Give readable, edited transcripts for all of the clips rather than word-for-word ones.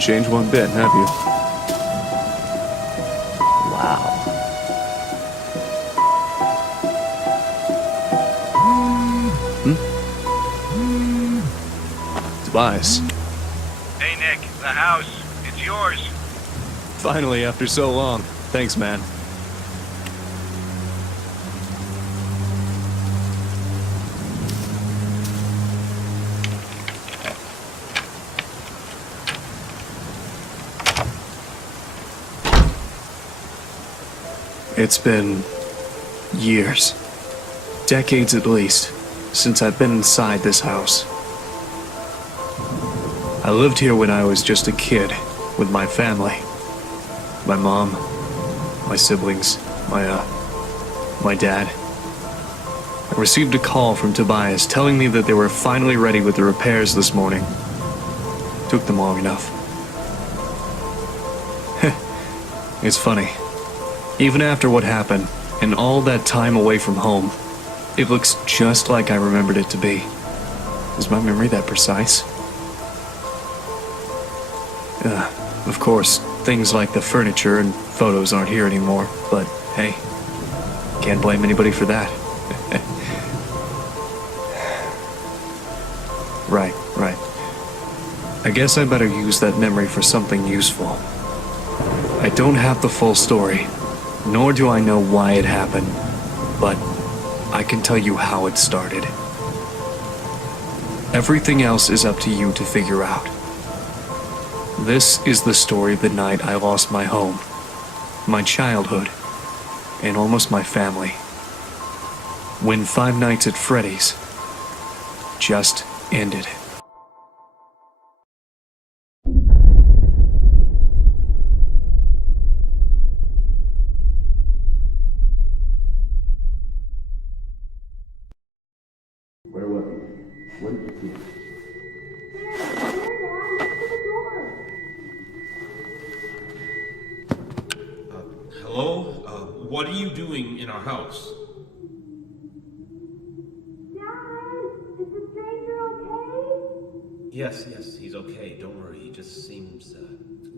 haven't changed one bit, have you? Wow. Tobias. Hey Nick, the house. It's yours. Finally, after so long. Thanks, man. It's been years, decades at least, since I've been inside this house. I lived here when I was just a kid with my family. My mom, my siblings, my dad. I received a call from Tobias telling me that they were finally ready with the repairs this morning. Took them long enough. It's funny. Even after what happened, and all that time away from home, it looks just like I remembered it to be. Is my memory that precise? Of course, things like the furniture and photos aren't here anymore, but hey, can't blame anybody for that. Right. I guess I better use that memory for something useful. I don't have the full story, nor do I know why it happened, but I can tell you how it started. Everything else is up to you to figure out. This is the story of the night I lost my home, my childhood, and almost my family. When 5 Nights at Freddy's just ended. Where was he? What did you see? Hello? What are you doing in our house? Dad, is the stranger okay? Yes, he's okay. Don't worry. He just seems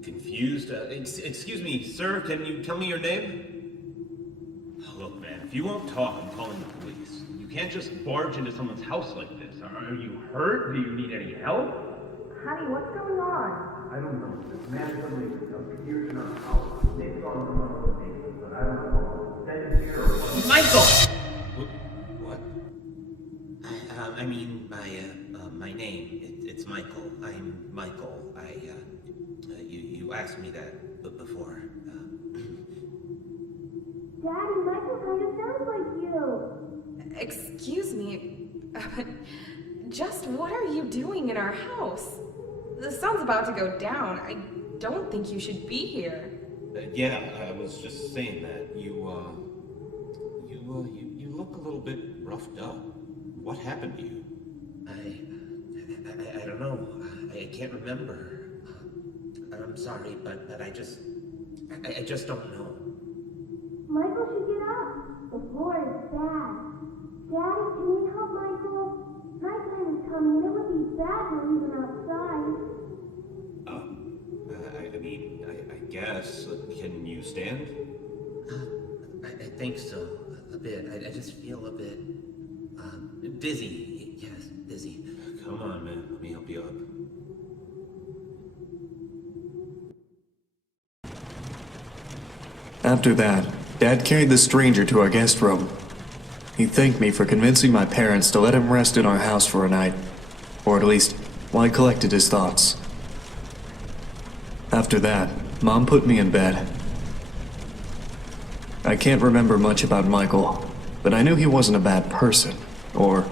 confused. Excuse me, sir. Can you tell me your name? Look, man, if you won't talk, I'm calling the police. You can't just barge into someone's house like this. Are you hurt? Do you need any help? Honey, what's going on? I don't know. This man suddenly appears in our house. Maybe on some other things, but I don't know. Then here or what? Michael! What? I mean, my name, it's Michael. I'm Michael. You asked me that before. Daddy, Michael kind of sounds like you. Excuse me, but just what are you doing in our house? The sun's about to go down. I don't think you should be here. Yeah, I was just saying that. You look a little bit roughed up. What happened to you? I don't know. I can't remember. I'm sorry, but I just don't know. Michael should get up. The floor is bad. Daddy, can we help Michael? Nighttime is coming and it would be bad to leave him outside. I guess. Can you stand? I think so. A bit. I just feel a bit dizzy. Yes, dizzy. Come on, man. Let me help you up. After that, Dad carried the stranger to our guest room. He thanked me for convincing my parents to let him rest in our house for a night, or at least while he collected his thoughts. After that, Mom put me in bed. I can't remember much about Michael, but I knew he wasn't a bad person, or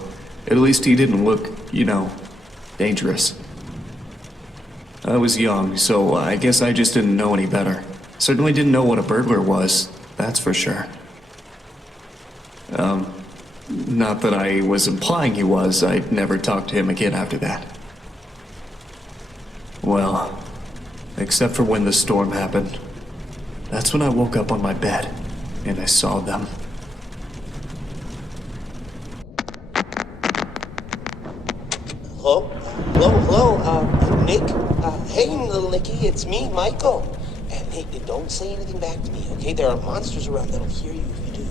at least he didn't look, dangerous. I was young, so I guess I just didn't know any better. Certainly didn't know what a burglar was, that's for sure. Not that I was implying he was. I'd never talked to him again after that. Well, except for when the storm happened. That's when I woke up on my bed, and I saw them. Hello? Hello? Nick? Hey, little Nicky, it's me, Michael. And hey, don't say anything back to me, okay? There are monsters around that'll hear you if you do.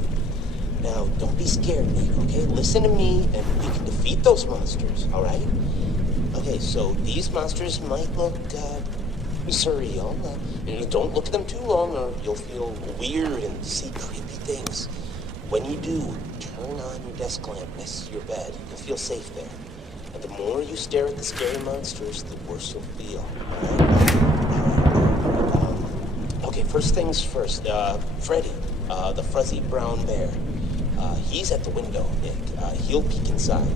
Now, don't be scared, Nick, okay? Listen to me, and we can defeat those monsters, all right? Okay, so these monsters might look, surreal. Don't look at them too long, or you'll feel weird and see creepy things. When you do, turn on your desk lamp next to your bed. You'll feel safe there. And the more you stare at the scary monsters, the worse you'll feel. Okay, first things first. Freddy, the fuzzy brown bear. He's at the window, Nick. He'll peek inside.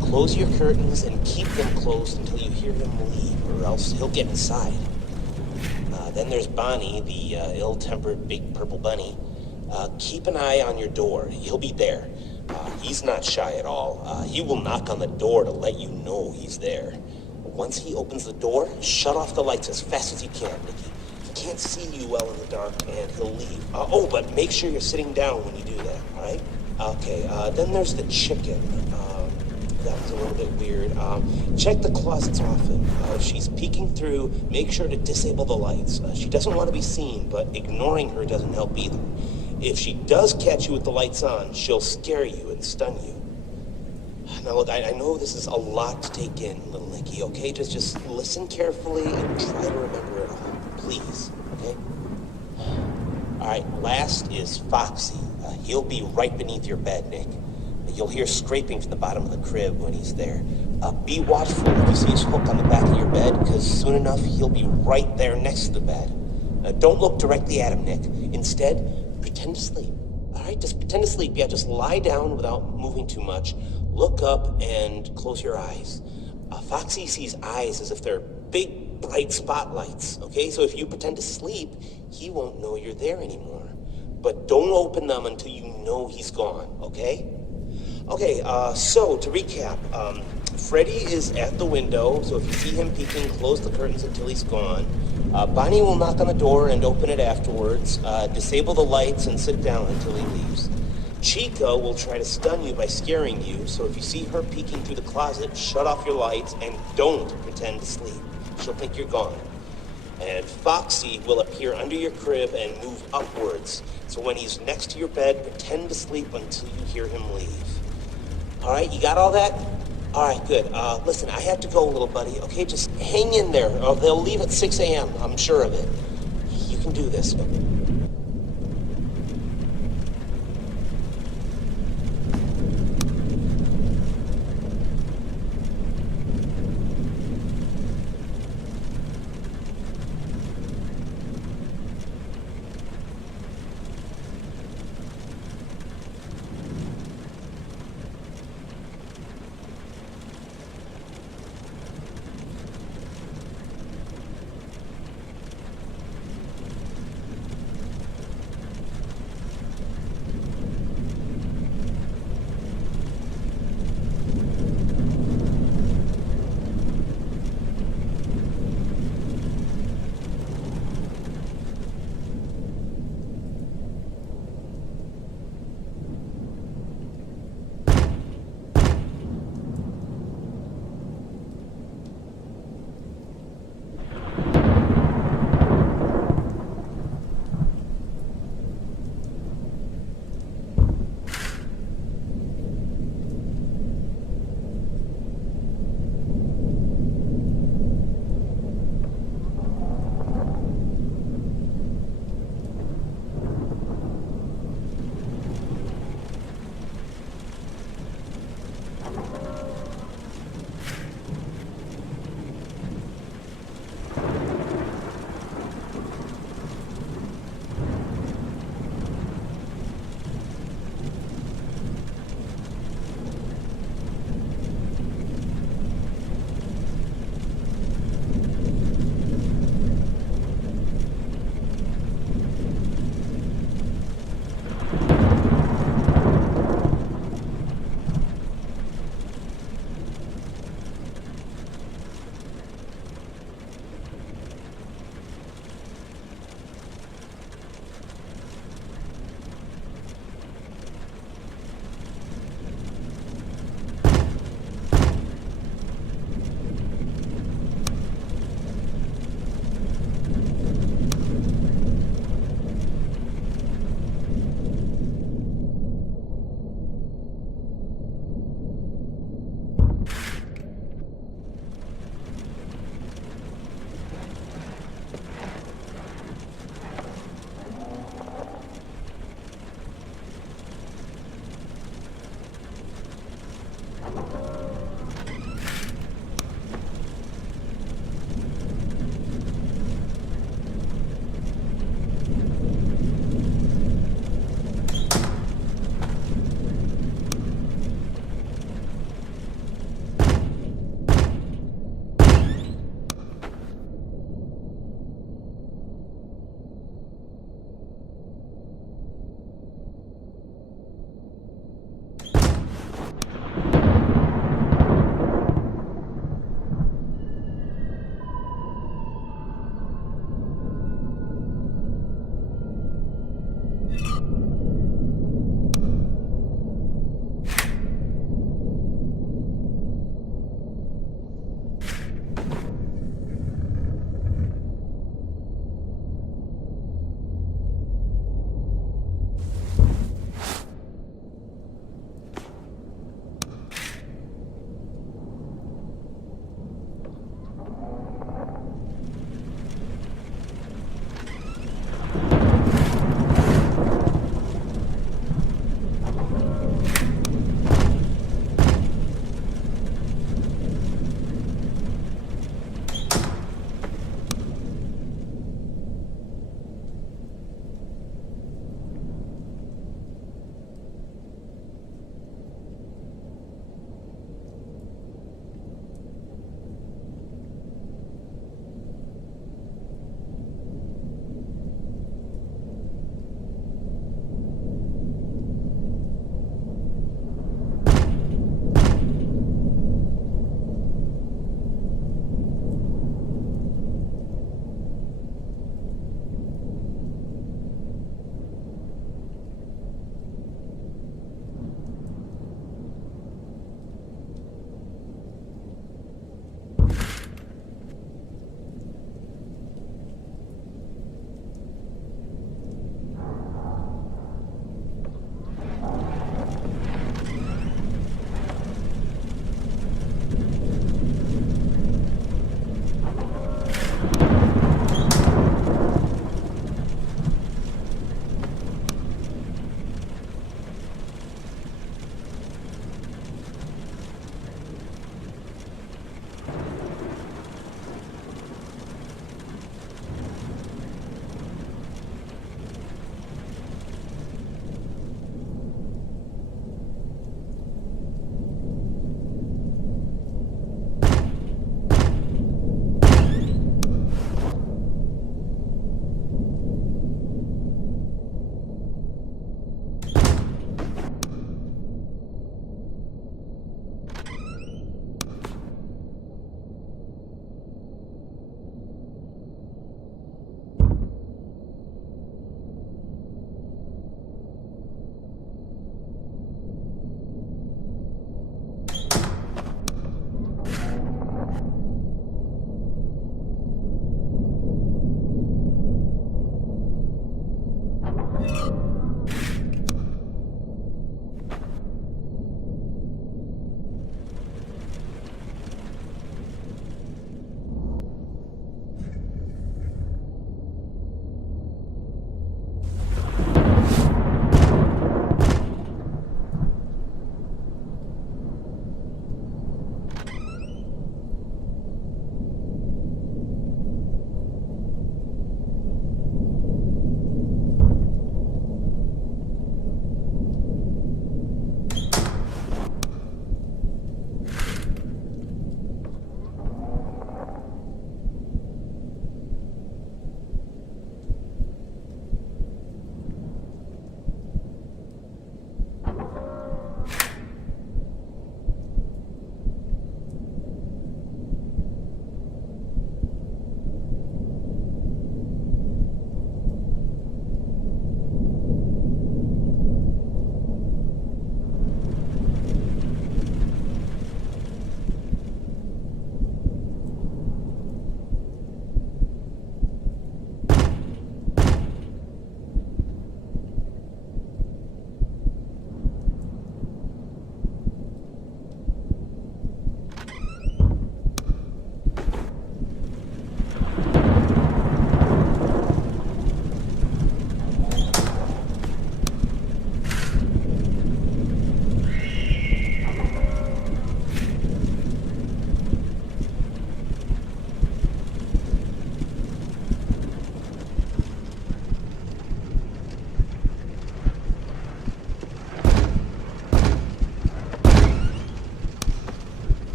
Close your curtains and keep them closed until you hear him leave, or else he'll get inside. Then there's Bonnie, the ill-tempered big purple bunny. Keep an eye on your door. He'll be there. He's not shy at all. He will knock on the door to let you know he's there. Once he opens the door, shut off the lights as fast as you can, Nicky. He can't see you well in the dark, and he'll leave. But make sure you're sitting down when you do that, all right? Okay, then there's the chicken. That was a little bit weird. Check the closets often. If she's peeking through, make sure to disable the lights. She doesn't want to be seen, but ignoring her doesn't help either. If she does catch you with the lights on, she'll scare you and stun you. Now look, I know this is a lot to take in, little Nicky, okay? Just listen carefully and try to remember it all, please, okay? All right, last is Foxy. He'll be right beneath your bed, Nick. You'll hear scraping from the bottom of the crib when he's there. Be watchful if you see his hook on the back of your bed, because soon enough, he'll be right there next to the bed. Don't look directly at him, Nick. Instead, pretend to sleep. All right, just pretend to sleep. Yeah, just lie down without moving too much. Look up and close your eyes. Foxy sees eyes as if they're big, bright spotlights, okay? So if you pretend to sleep, he won't know you're there anymore. But don't open them until you know he's gone, okay? Okay, so to recap, Freddy is at the window, so if you see him peeking, close the curtains until he's gone. Bonnie will knock on the door and open it afterwards. Disable the lights and sit down until he leaves. Chica will try to stun you by scaring you, so if you see her peeking through the closet, shut off your lights and don't pretend to sleep. She'll think you're gone. And Foxy will appear under your crib and move upwards, so when he's next to your bed, pretend to sleep until you hear him leave. All right, you got all that? All right, good. Listen, I have to go, little buddy, okay? Just hang in there. They'll leave at 6 a.m., I'm sure of it. You can do this.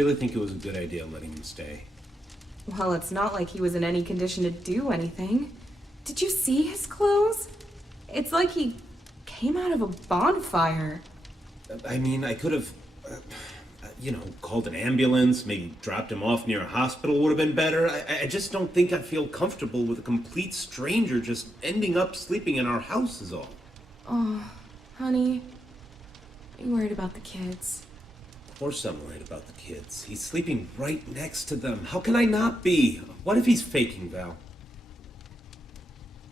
really think it was a good idea letting him stay? Well, it's not like he was in any condition to do anything. Did you see his clothes? It's like he came out of a bonfire. I mean, I could have, called an ambulance, maybe dropped him off near a hospital would have been better. I just don't think I feel comfortable with a complete stranger just ending up sleeping in our house is all. Oh, honey, are you worried about the kids? Of course I'm worried about the kids. He's sleeping right next to them. How can I not be? What if he's faking, Val?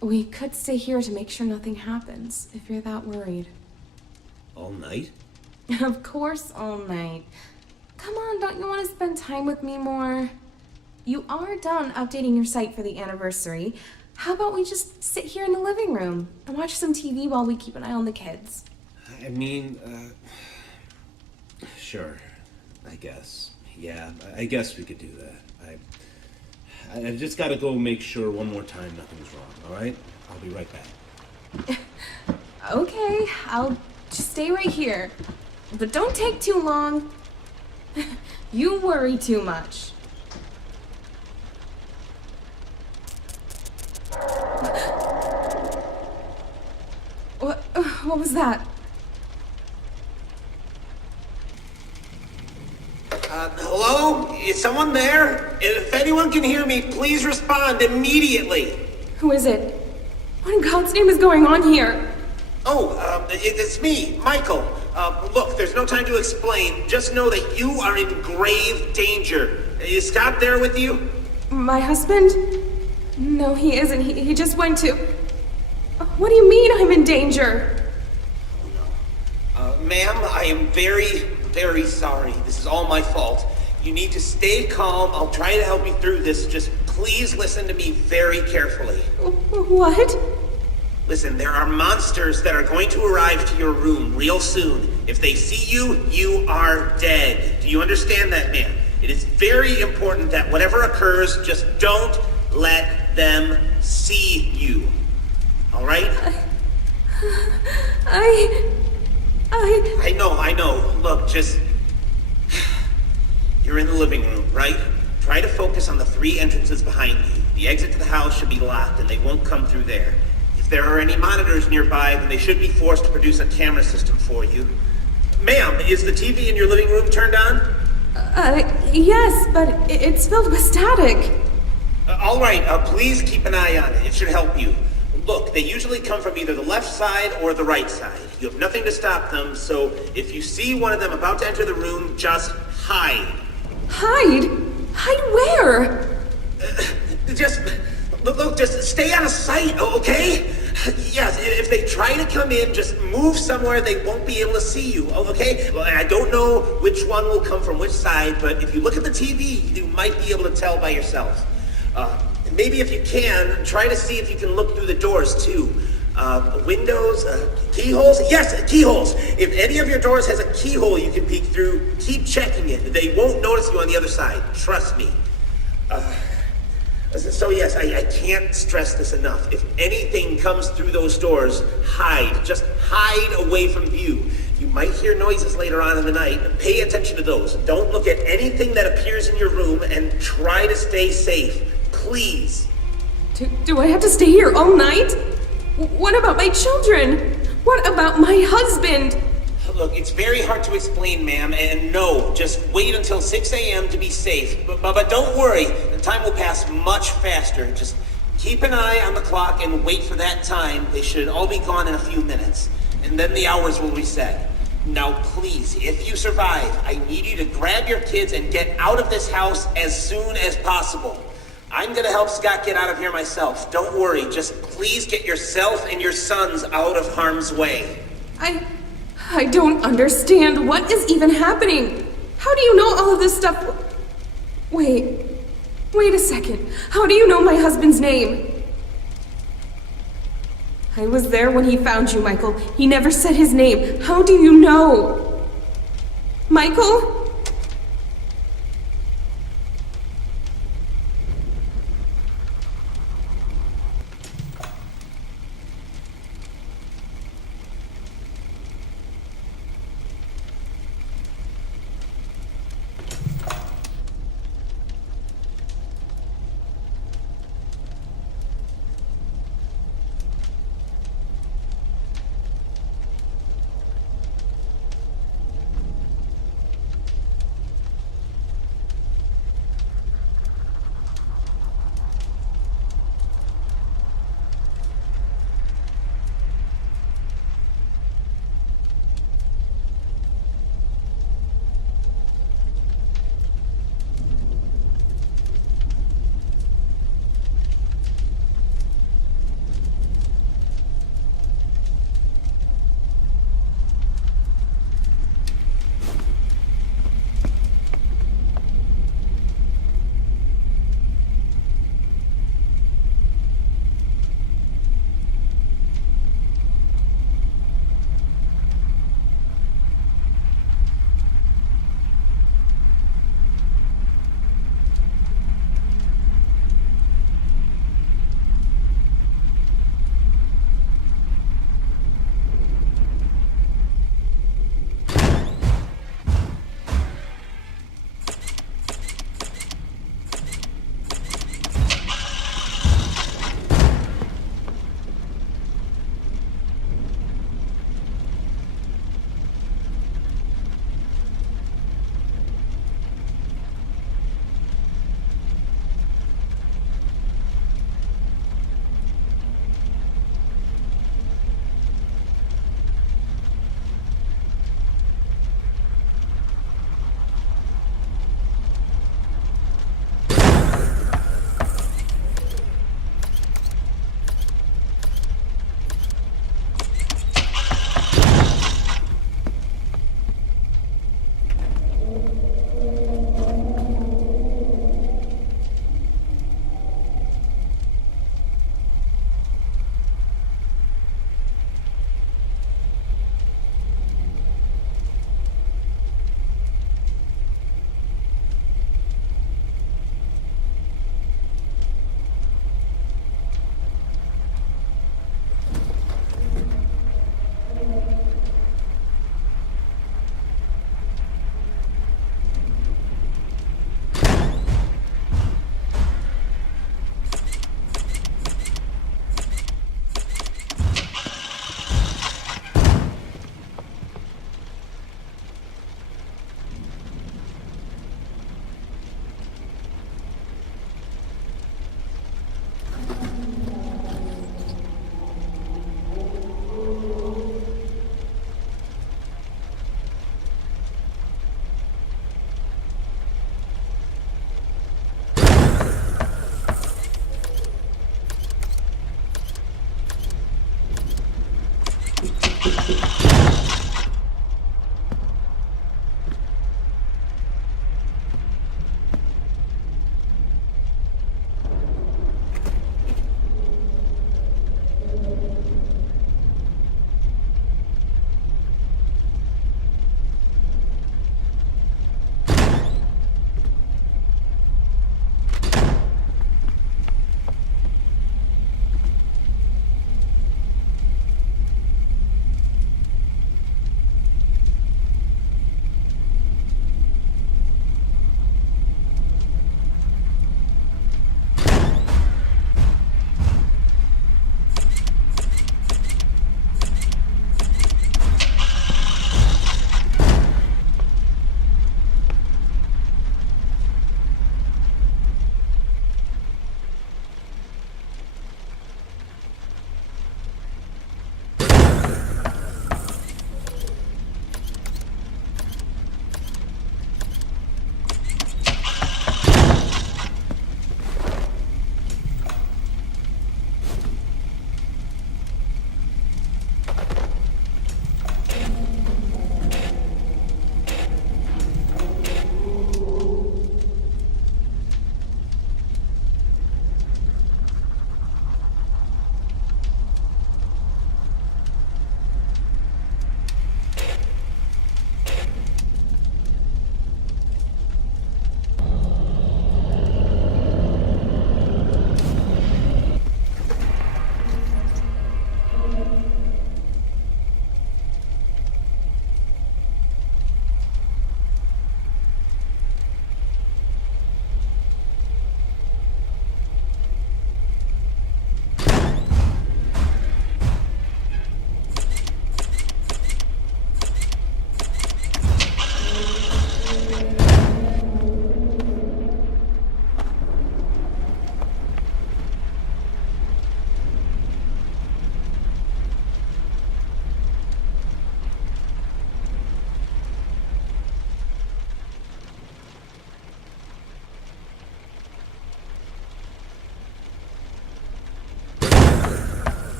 We could stay here to make sure nothing happens, if you're that worried. All night? Of course, all night. Come on, don't you want to spend time with me more? You are done updating your site for the anniversary. How about we just sit here in the living room and watch some TV while we keep an eye on the kids? I mean, sure, I guess. Yeah, I guess we could do that. I've just got to go make sure one more time nothing's wrong, all right? I'll be right back. Okay, I'll just stay right here. But don't take too long. You worry too much. What was that? Hello? Is someone there? If anyone can hear me, please respond immediately. Who is it? What in God's name is going on here? It's me, Michael. Look, there's no time to explain. Just know that you are in grave danger. Is Scott there with you? My husband? No, he isn't. He just went to... What do you mean I'm in danger? Ma'am, I am very, very sorry. This is all my fault. You need to stay calm. I'll try to help you through this. Just please listen to me very carefully. What? Listen, there are monsters that are going to arrive to your room real soon. If they see you, you are dead. Do you understand that, ma'am? It is very important that whatever occurs, just don't let them see you. All right? I know. Look, just... You're in the living room, right? Try to focus on the 3 entrances behind you. The exit to the house should be locked, and they won't come through there. If there are any monitors nearby, then they should be forced to produce a camera system for you. Ma'am, is the TV in your living room turned on? Yes, but it's filled with static. All right, please keep an eye on it. It should help you. Look, they usually come from either the left side or the right side. You have nothing to stop them, so if you see one of them about to enter the room, just hide. Hide? Hide where? Just stay out of sight, okay? Yes, if they try to come in, just move somewhere they won't be able to see you, okay? Well, I don't know which one will come from which side, but if you look at the TV, you might be able to tell by yourself. Maybe if you can, try to see if you can look through the doors too. Windows, keyholes? Yes, keyholes. If any of your doors has a keyhole you can peek through, keep checking it. They won't notice you on the other side. Trust me. So yes, I can't stress this enough. If anything comes through those doors, hide. Just hide away from view. You might hear noises later on in the night. Pay attention to those. Don't look at anything that appears in your room and try to stay safe. Please. Do I have to stay here all night? What about my children? What about my husband? Look, it's very hard to explain, ma'am, and no, just wait until 6 a.m. to be safe. But don't worry, the time will pass much faster. Just keep an eye on the clock and wait for that time. They should all be gone in a few minutes, and then the hours will reset. Now, please, if you survive, I need you to grab your kids and get out of this house as soon as possible. I'm gonna help Scott get out of here myself. Don't worry, just please get yourself and your sons out of harm's way. I don't understand. What is even happening? How do you know all of this stuff? Wait a second. How do you know my husband's name? I was there when he found you, Michael. He never said his name. How do you know? Michael?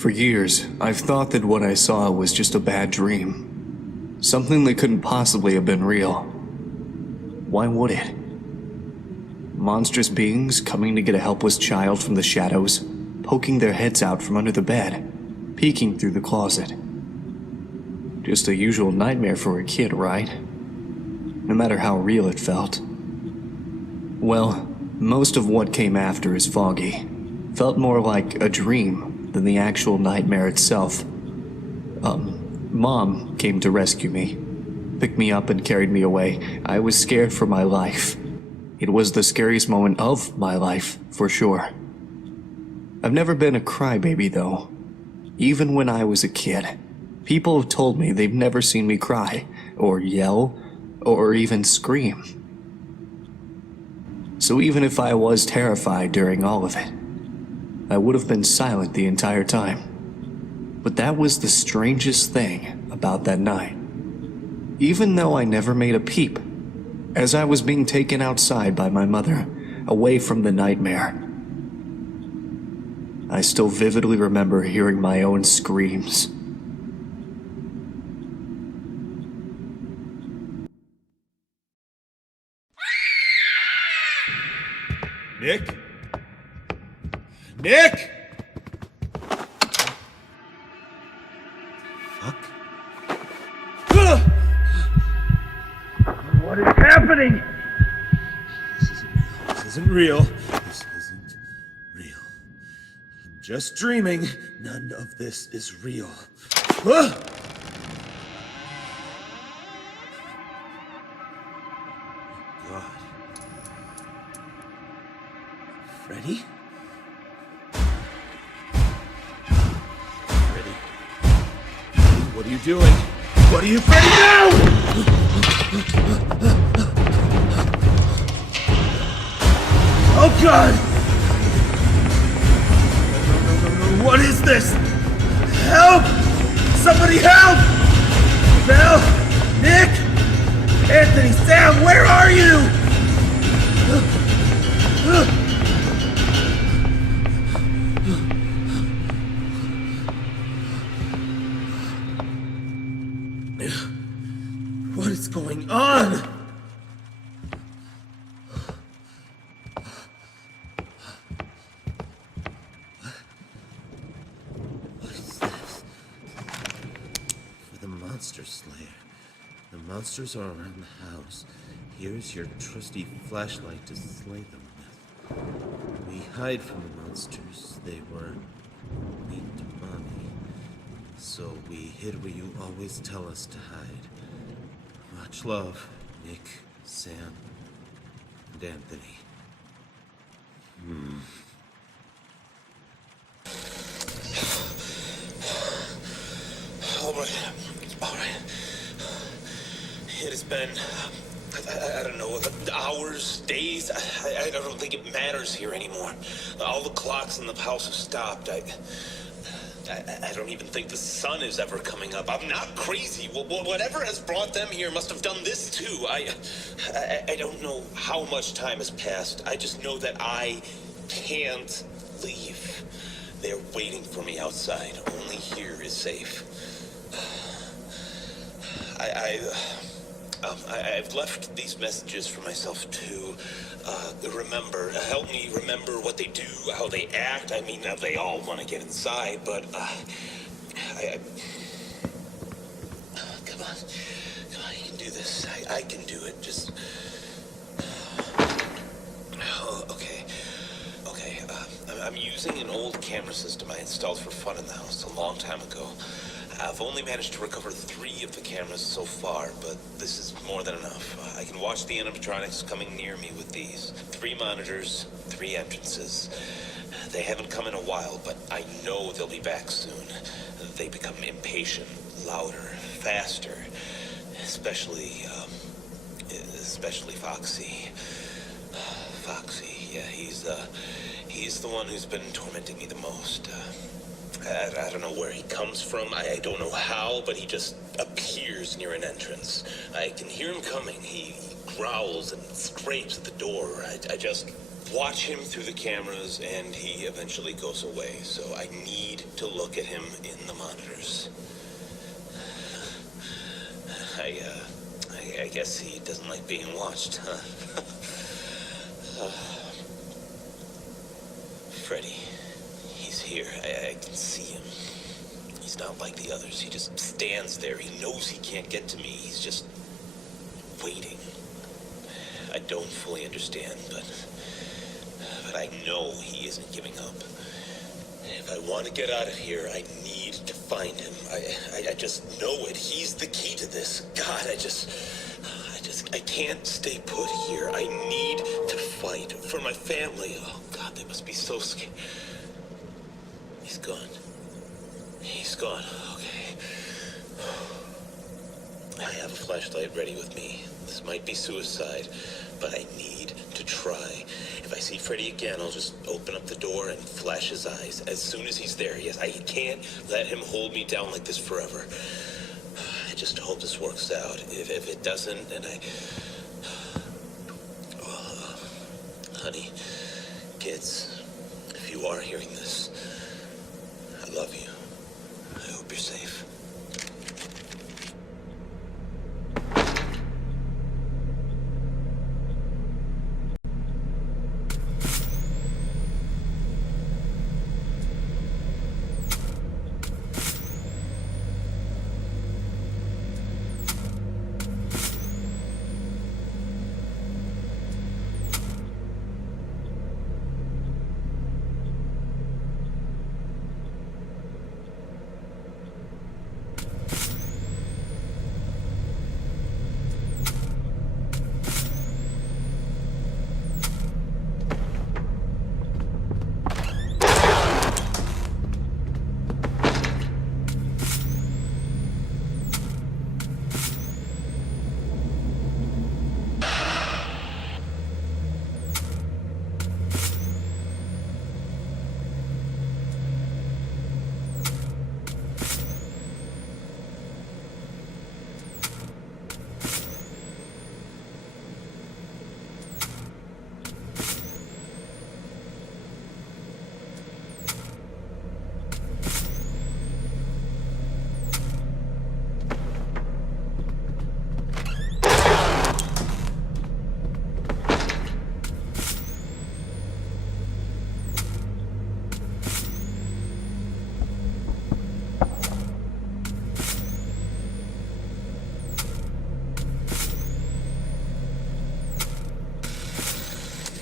For years, I've thought that what I saw was just a bad dream. Something that couldn't possibly have been real. Why would it? Monstrous beings coming to get a helpless child from the shadows, poking their heads out from under the bed, peeking through the closet. Just a usual nightmare for a kid, right? No matter how real it felt. Well, most of what came after is foggy. Felt more like a dream than the actual nightmare itself. Mom came to rescue me, picked me up and carried me away. I was scared for my life. It was the scariest moment of my life, for sure. I've never been a crybaby, though. Even when I was a kid, people have told me they've never seen me cry, or yell, or even scream. So even if I was terrified during all of it, I would have been silent the entire time. But that was the strangest thing about that night. Even though I never made a peep, as I was being taken outside by my mother, away from the nightmare, I still vividly remember hearing my own screams. Nick? Nick! Fuck. What is happening? This isn't real. This isn't real. I'm just dreaming. None of this is real. Ah! God. Freddy? Freddy. What are you doing? What are you, Freddy? No! Oh God! No. What is this? Help! Somebody help! Belle? Nick? Anthony, Sam, where are you? What is going on? What is this? For the Monster Slayer. The monsters are around the house. Here's your trusty flashlight to slay them with. We hide from the monsters. They were weak to Mommy. So we hid where you always tell us to hide. Much love, Nick, Sam, and Anthony. All right. It has been, I don't know, hours, days. I don't think it matters here anymore. All the clocks in the house have stopped. I don't even think the sun is ever coming up. I'm not crazy. Whatever has brought them here must have done this too. I don't know how much time has passed. I just know that I can't leave. They're waiting for me outside. Only here is safe. I've left these messages for myself too. Help me remember what they do, how they act. I mean, they all want to get inside, but come on, you can do this. I can do it. Just okay. I'm using an old camera system I installed for fun in the house a long time ago. I've only managed to recover 3 of the cameras so far, but this is more than enough. I can watch the animatronics coming near me with these. 3 monitors, 3 entrances. They haven't come in a while, but I know they'll be back soon. They become impatient, louder, faster. Especially Foxy. Foxy, yeah, he's the one who's been tormenting me the most. I don't know where he comes from. I don't know how, but he just appears near an entrance. I can hear him coming. He growls and scrapes at the door. I just watch him through the cameras, and he eventually goes away. So I need to look at him in the monitors. I guess he doesn't like being watched, huh? Freddy, he's here. I can see him. He's not like the others. He just stands there. He knows he can't get to me. He's just waiting. I don't fully understand, but I know he isn't giving up. If I want to get out of here, I need to find him. I just know it. He's the key to this. God, I can't stay put here. I need to fight for my family. Oh, God, they must be so scared. He's gone. He's gone. Okay. I have a flashlight ready with me. This might be suicide, but I need to try. If I see Freddy again, I'll just open up the door and flash his eyes as soon as he's there. Yes, I can't let him hold me down like this forever. I just hope this works out. If it doesn't, then honey, kids, if you are hearing this, I love you. I hope you're safe.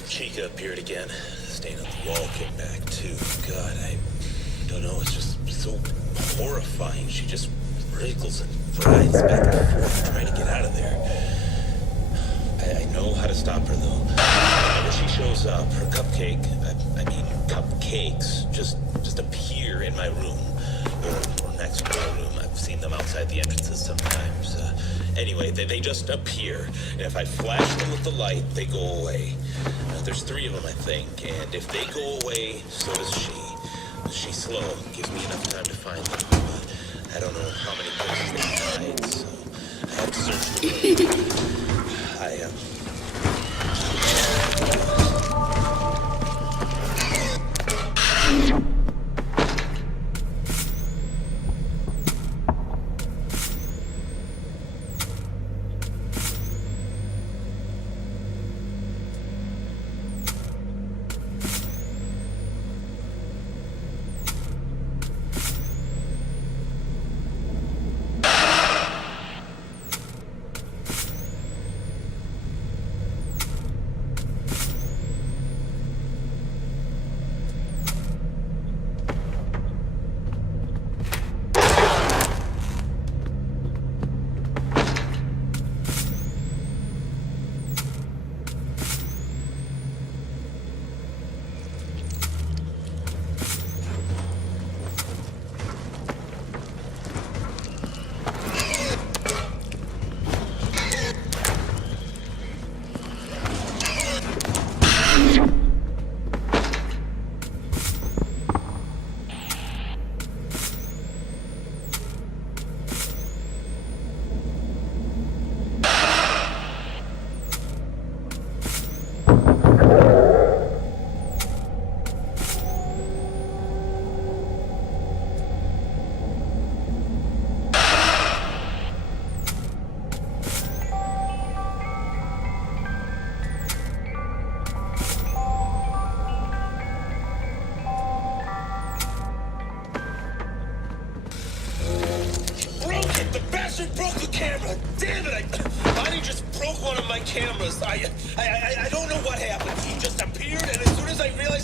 Chica appeared again. The stain on the wall came back too. God, I don't know. It's just so horrifying. She just wriggles and writhes back and forth trying to get out of there. I know how to stop her though. Whenever she shows up, her cupcakes just appear in my room or next to my room. I've seen them outside the entrances sometimes. Anyway, they just appear, and if I flash them with the light, they go away. There's 3 of them, I think, and if they go away, so does she. She's slow, gives me enough time to find them, but I don't know how many places they hide, so I have to search for them. I am.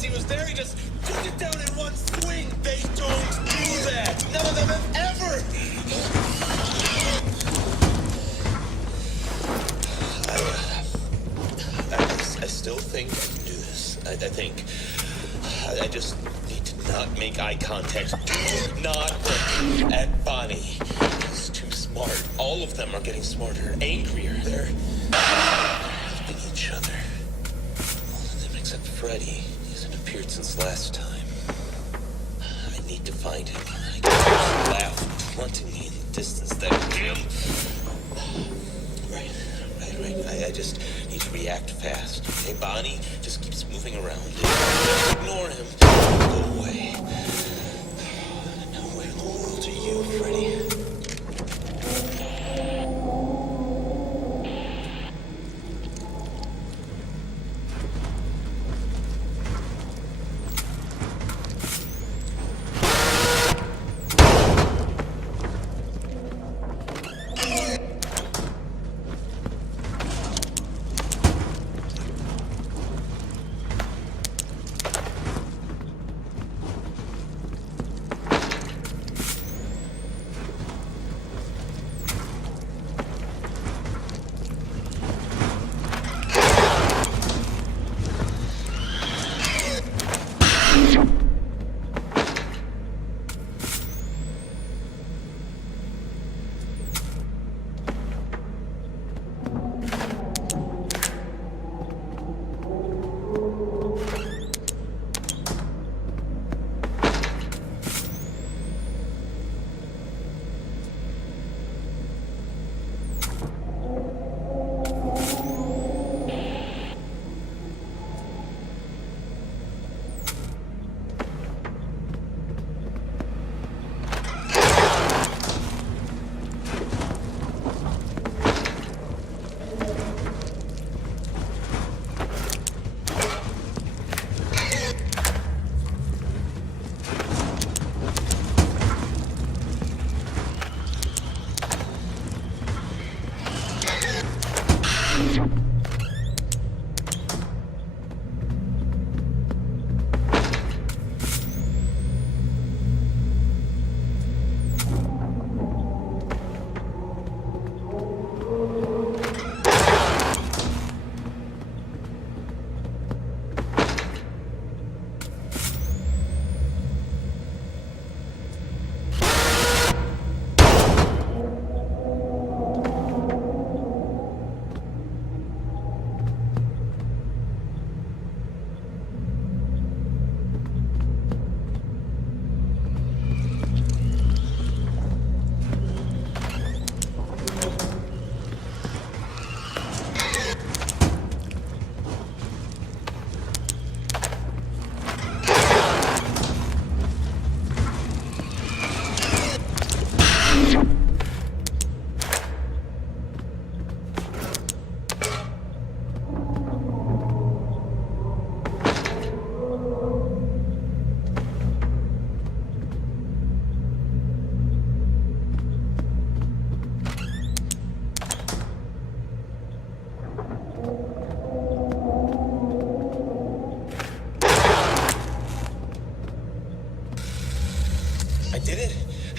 he was there, he just took it down in one swing. They don't do that. None of them have ever. I still think I can do this. I think. I just need to not make eye contact. Do not look at Bonnie. He's too smart. All of them are getting smarter, angrier. They're helping each other. All of them except Freddy. He hasn't appeared since last time. I need to find him. I can hear his laugh taunting me in the distance. That him. Right. I just need to react fast. Okay, Bonnie just keeps moving around. Ignore him. Go away. Now where in the world are you, Freddy?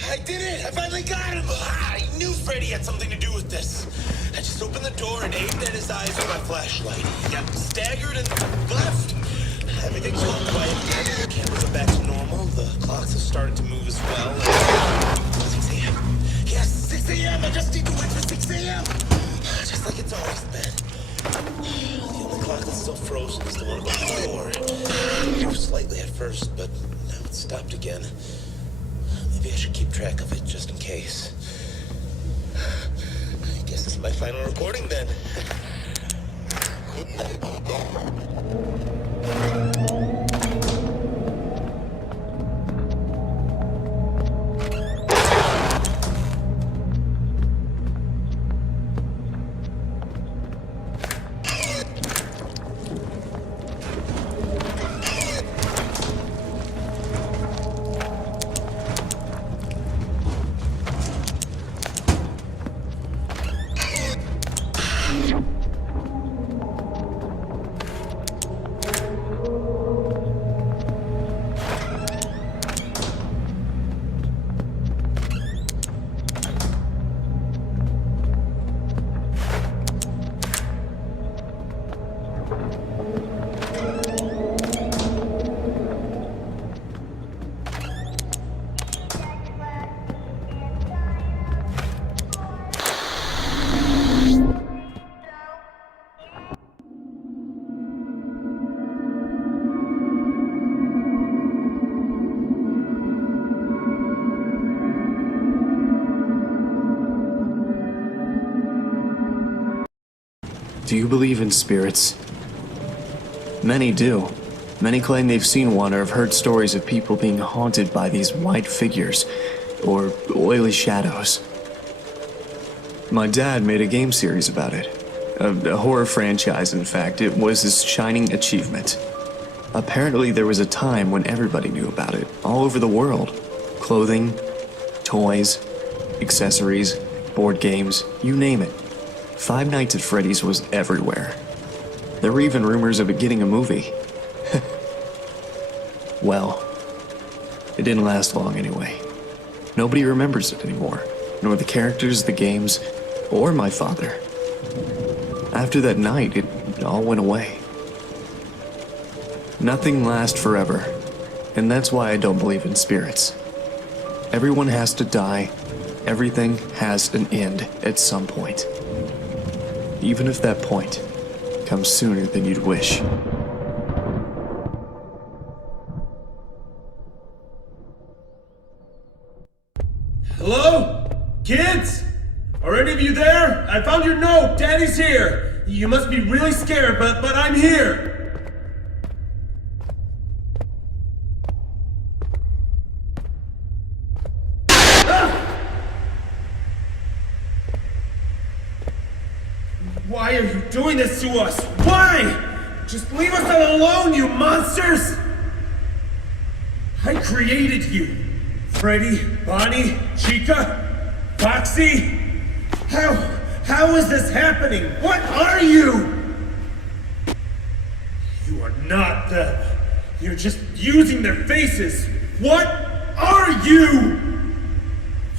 I did it! I finally got him! I knew Freddy had something to do with this. I just opened the door and aimed at his eyes with my flashlight. He got staggered and left. Everything's all quiet again. The cameras are back to normal. The clocks have started to move as well. 6 a.m. Yes, 6 a.m. I just need to wait for 6 a.m. Just like it's always been. The only clock that's still frozen is the one above the door. It moved slightly at first, but now it's stopped again. Maybe I should keep track of it just in case. I guess this is my final recording then. Do you believe in spirits? Many do. Many claim they've seen one or have heard stories of people being haunted by these white figures, or oily shadows. My dad made a game series about it. A horror franchise, in fact. It was his shining achievement. Apparently there was a time when everybody knew about it, all over the world. Clothing, toys, accessories, board games, you name it. Five Nights at Freddy's was everywhere. There were even rumors of it getting a movie. Well, it didn't last long anyway. Nobody remembers it anymore, nor the characters, the games, or my father. After that night, it all went away. Nothing lasts forever, and that's why I don't believe in spirits. Everyone has to die. Everything has an end at some point. Even if that point comes sooner than you'd wish. Hello? Kids? Are any of you there? I found your note. Daddy's here. You must be really scared, but I'm here. Why are you doing this to us? Why? Just leave us alone, you monsters! I created you. Freddy, Bonnie, Chica, Foxy. How is this happening? What are you? You are not them. You're just using their faces. What are you?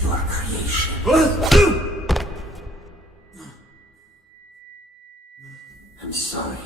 Your creation. I'm sorry.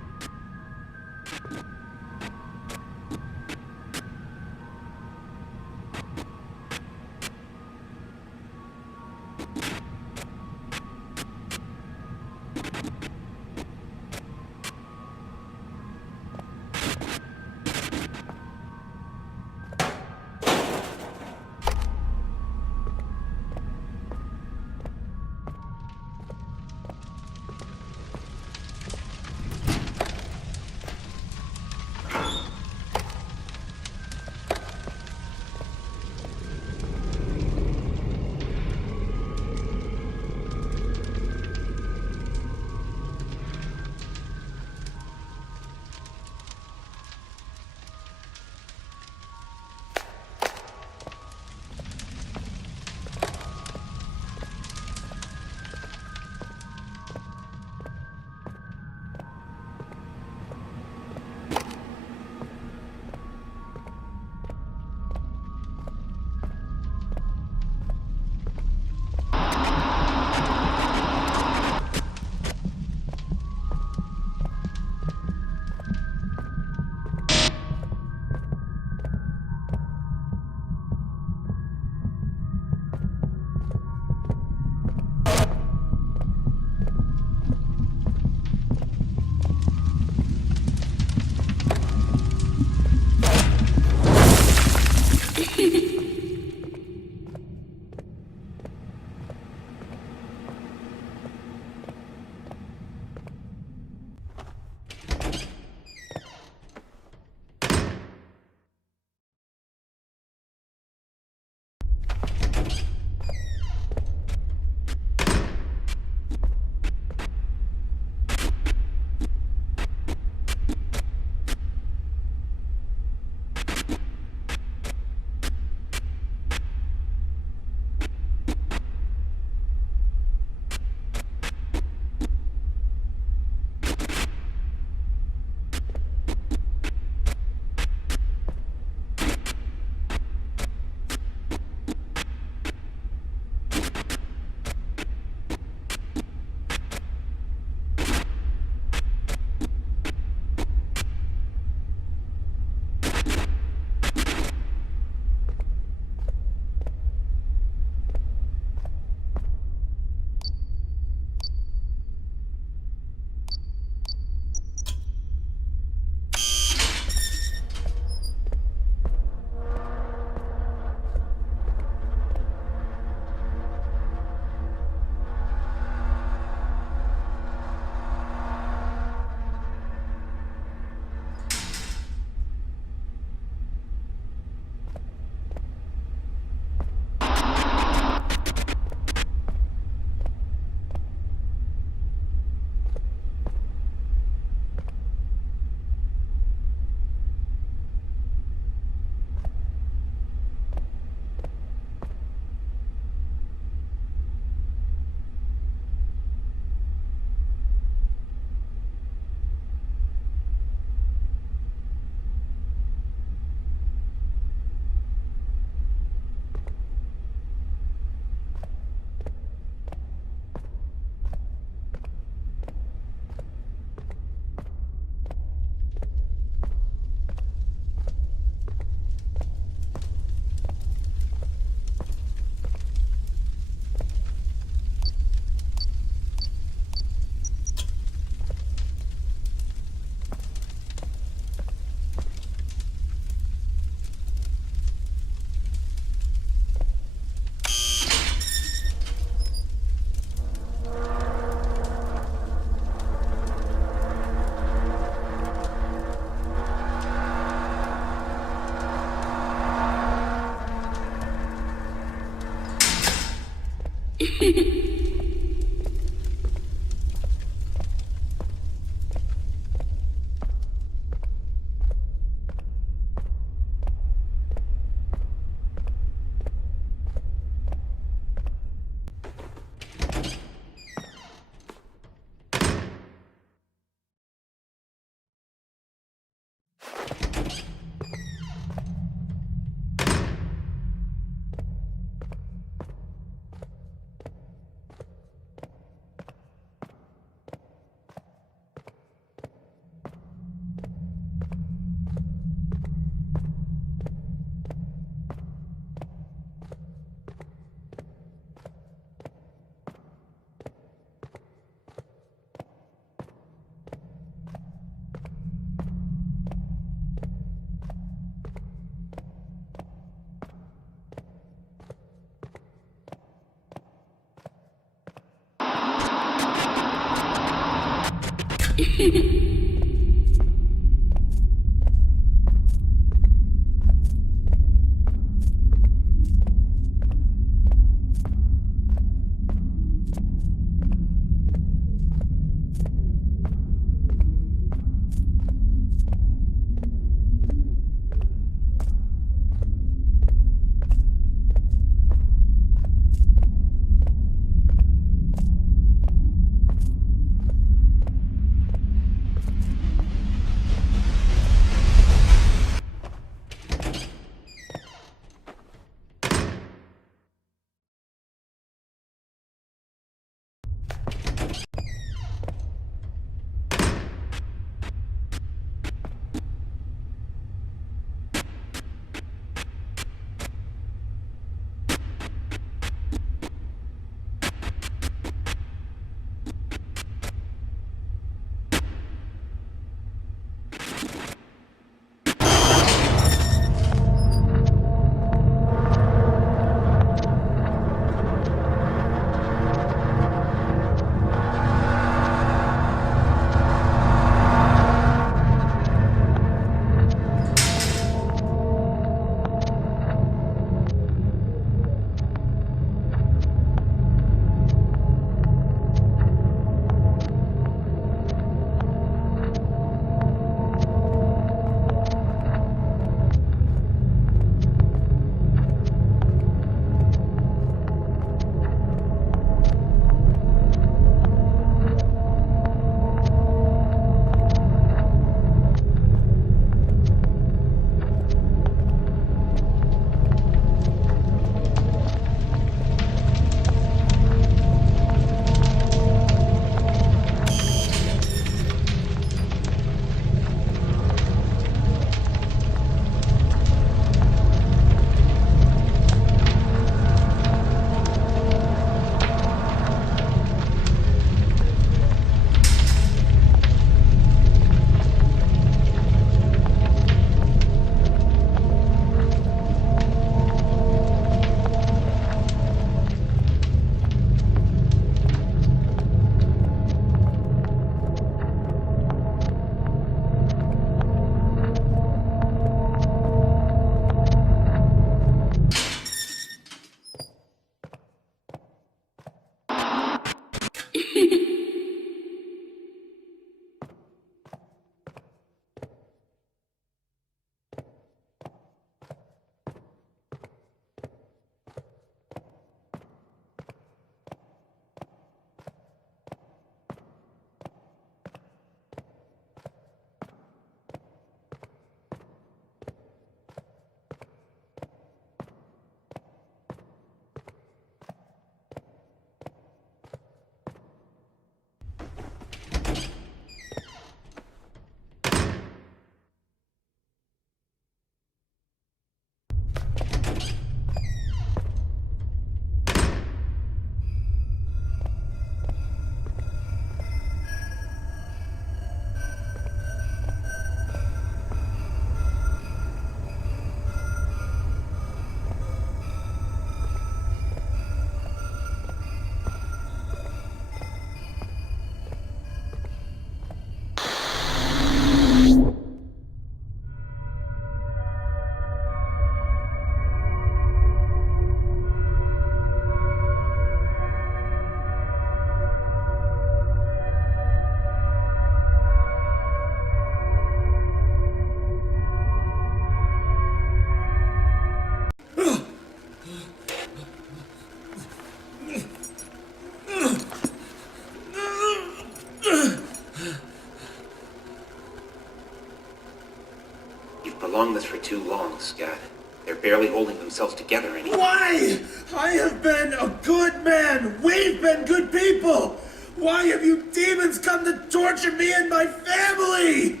lungs, God. They're barely holding themselves together anymore. Why? I have been a good man. We've been good people. Why have you demons come to torture me and my family?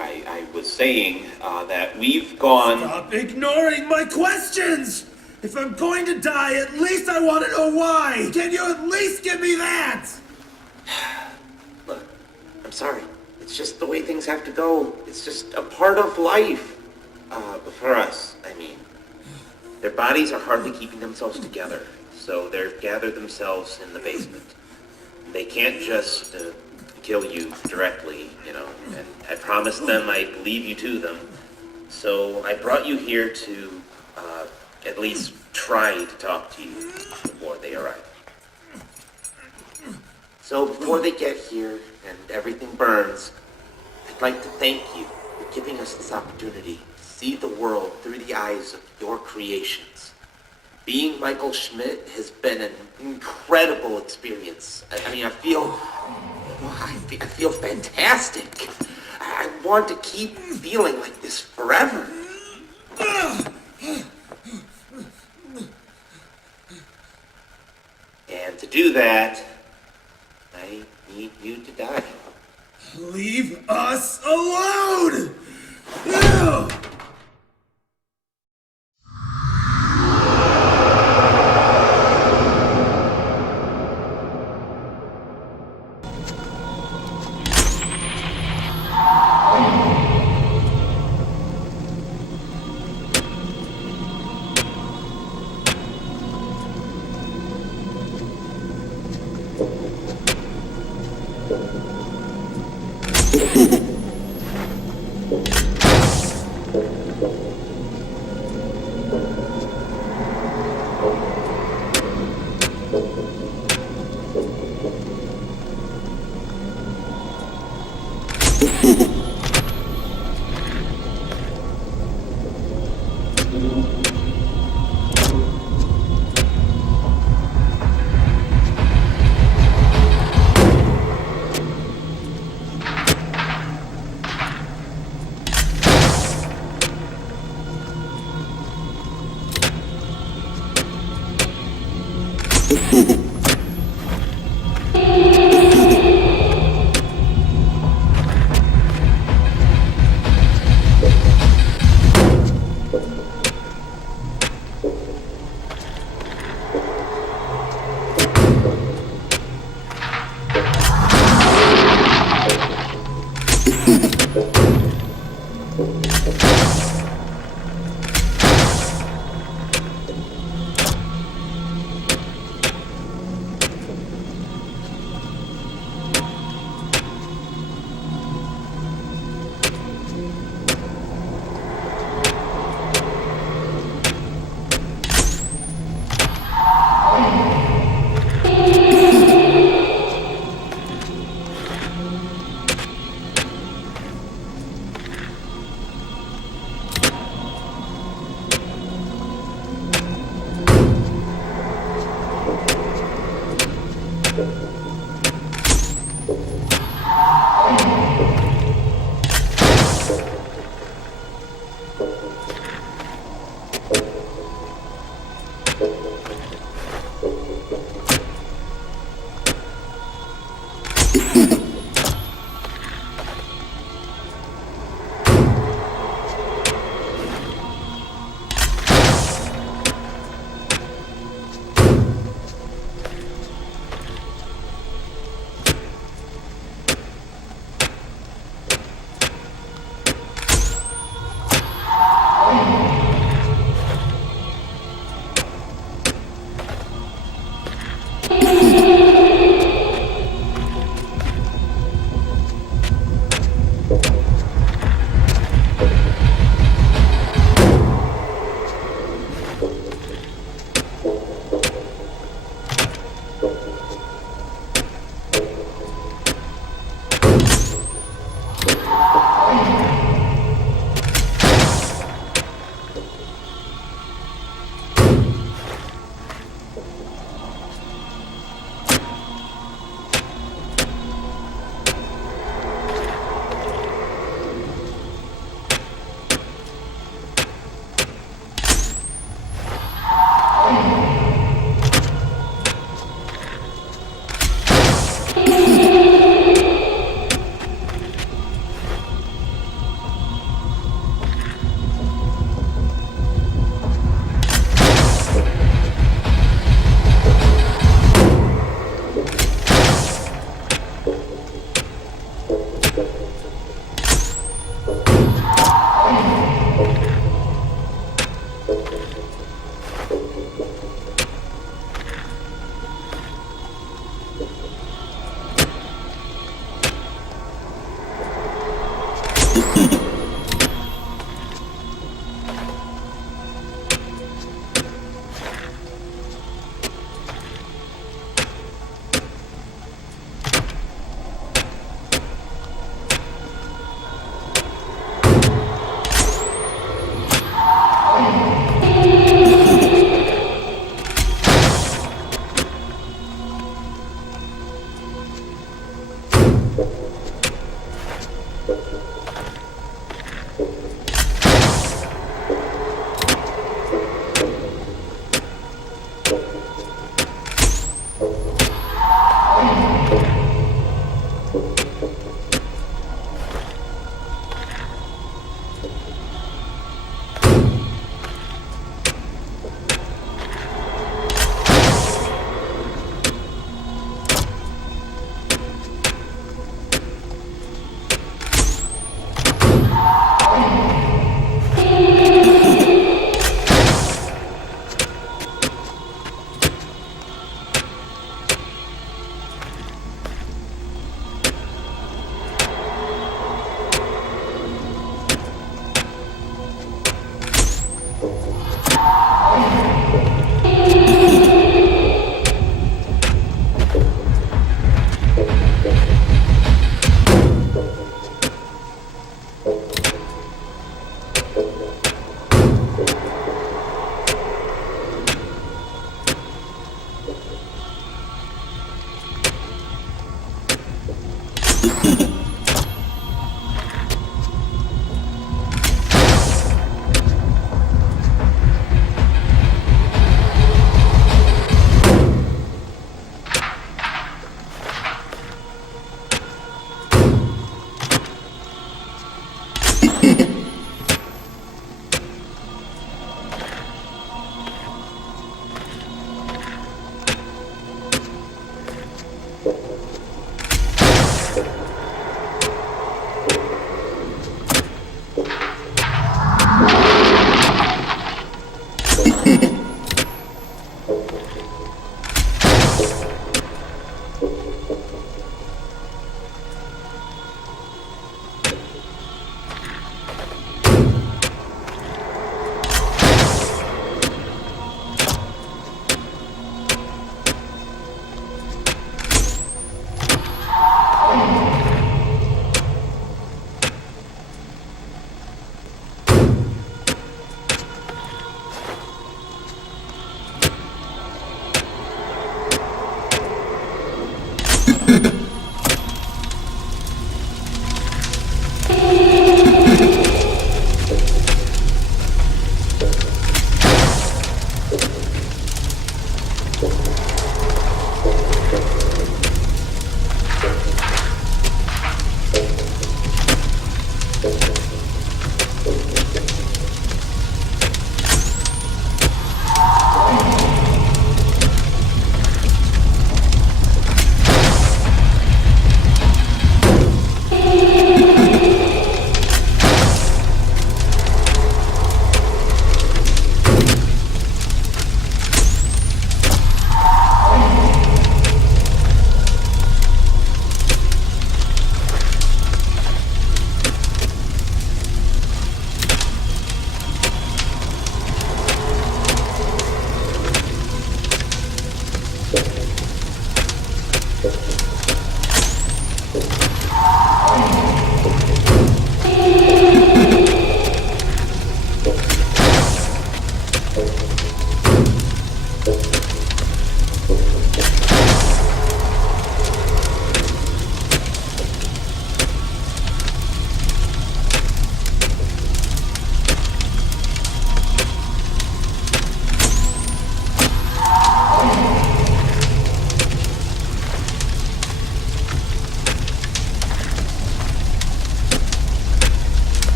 I was saying that we've gone. Stop ignoring my questions! If I'm going to die, at least I want to know why! Can you at least give me that? Look, I'm sorry. It's just the way things have to go. It's just a part of life. For us, I mean. Their bodies are hardly keeping themselves together, so they've gathered themselves in the basement. They can't just kill you directly, you know, and I promised them I'd leave you to them. So I brought you here to at least try to talk to you before they arrive. So before they get here and everything burns, I'd like to thank you for giving us this opportunity to see the world through the eyes of your creations. Being Michael Schmidt has been an incredible experience. I mean, I feel fantastic. I want to keep feeling like this forever. And to do that, I need you to die. Leave us alone! No!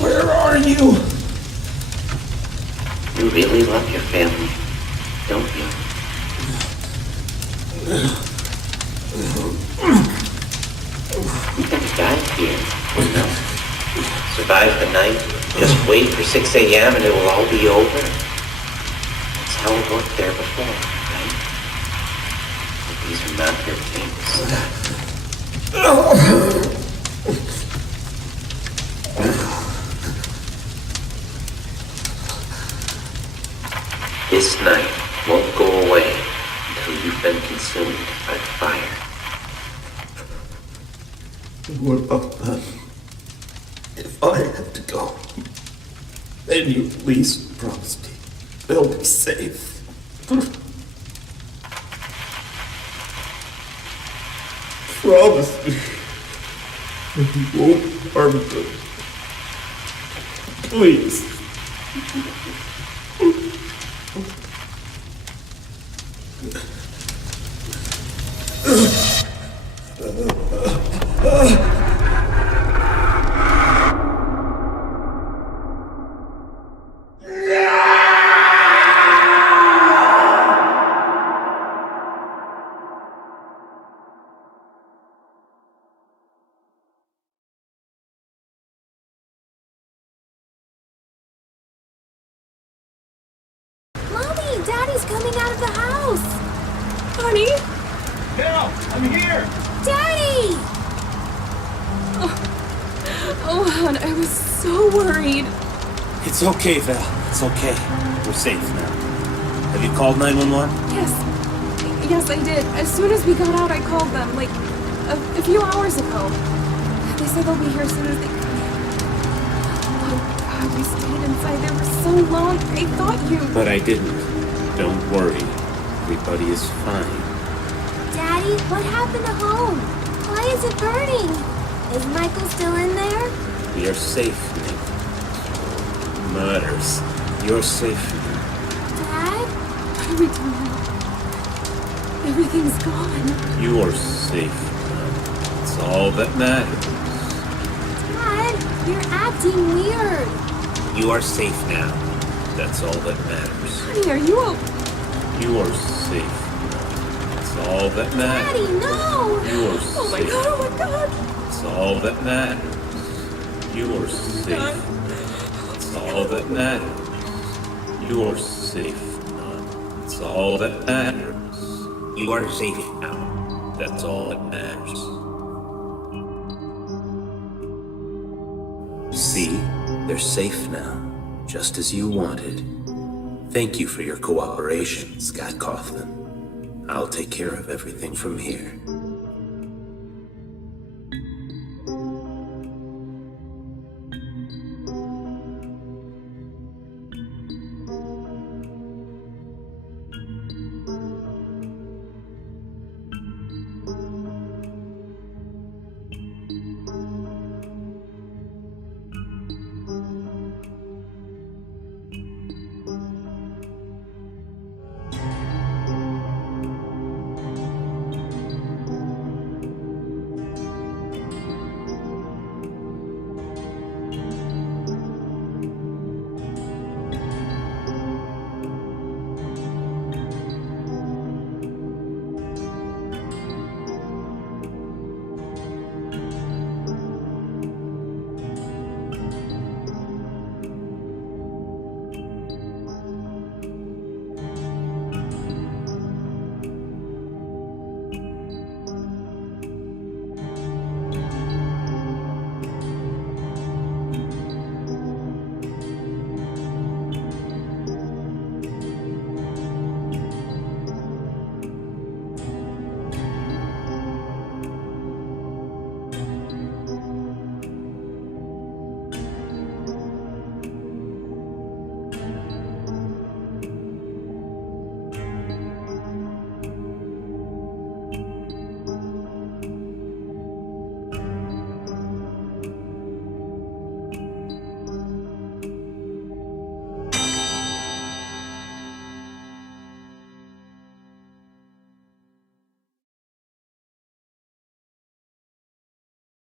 Where are you? You really love your family, don't you? You guys died? here. No. Survive the night, just wait for 6 a.m. and it will all be over. That's how it worked there before, right? But these are not your things. This night won't go away until you've been consumed by the fire. What about them? If I have to go, then you at least promise me they'll be safe. Promise me that you won't harm them. Please. Mommy, Daddy's coming out of the house. Honey? Carol, I'm here! Daddy! Oh, hon, I was so worried. It's okay, Val. It's okay. We're safe now. Have you called 911? Yes, I did. As soon as we got out, I called them, like, a few hours ago. They said they'll be here as soon as they can. Oh, God, we stayed inside there for so long. I thought you... But I didn't. Don't worry. Everybody is fine. Daddy, what happened to home? Why is it burning? Is Michael still in there? We are safe, Nick. Mutters. You're safe now. Dad? What do we do now? Everything's gone. You are safe now. It's all that matters. Dad, you're acting weird. You are safe now. That's all that matters. Honey, are you okay? You are safe now. That's all that matters. Daddy, no! You are Oh my safe. God, oh my God! It's all that matters. You are safe. It's all that matters. You are safe now. It's all that matters. You are safe now. That's all that matters. See? They're safe now. Just as you wanted. Thank you for your cooperation, Scott Kaufman. I'll take care of everything from here.